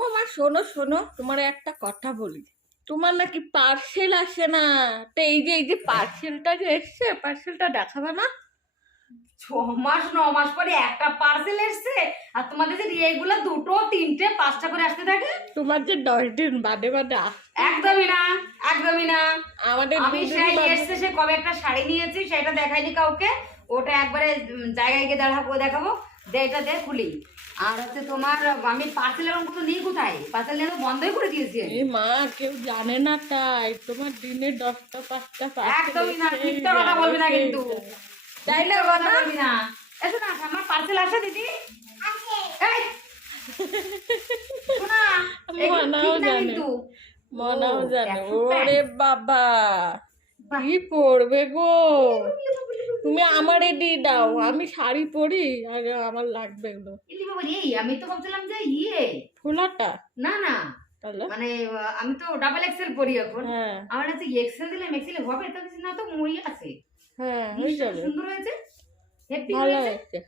ও মা শোনো শোনো, তোমার একটা কথা বলি। তোমার নাকি পার্সেল আসে না, তো এই যে পার্সেলটা যে এসছে, পার্সেলটা দেখাবে না? 6 মাস 9 মাস পরে একটা পার্সেল এসছে, আর তোমাদের যে এগুলো 2টো 3টে 5টা করে আসতে থাকে। তোমার যে 10 দিন বাদে বাদে একদমই না, একদমই না। আমাদের আমি 2 দিন সেই বাদে। এসছে, সে কবে একটা শাড়ি নিয়েছি, সেটা দেখাইনি কাউকে। ওটা একবারে জায়গায় গিয়ে দেখাবো। এটা দে খুলি। আর হচ্ছে তোমার, আমি পার্সেল এরকম কোনো নেই, কোথায় পার্সেল নিয়ে তো বন্ধই করে দিয়েছি আমি। এই মা, কেউ জানে না তাই তোমার দিনে 10টা 5টা একদমই না, মিথ্যা কথা বলবি না কিন্তু। তাইলে মিথ্যা কথা বাবা বলবি না। এসো না, আমার পার্সেল আসে দিদি। এই, শোনা, এগুলো মনাও ঠিক না জানে, কিন্তু। মনাও ও, জানে। দেখো ওরে বাবা, কি পরবে গো? তুমি আমারে দিয়ে দাও, আমি শাড়ি পরি আর আমার লাগবে এগুলো। ইলি বাবা রে, আমি তো ভাবছিলাম যে খোলাটা না না, তাহলে? মানে আমি তো ডাবল এক্সেল পরি এখন। হ্যাঁ আমার কাছে এক্সেল দিলাম, এক্সেল হবে তো? না তো মই আছে। হয়ে জিনিসটা তো যাবে, সুন্দর হয়েছে, হ্যাপি ভালো হয়েছে। হয়েছে।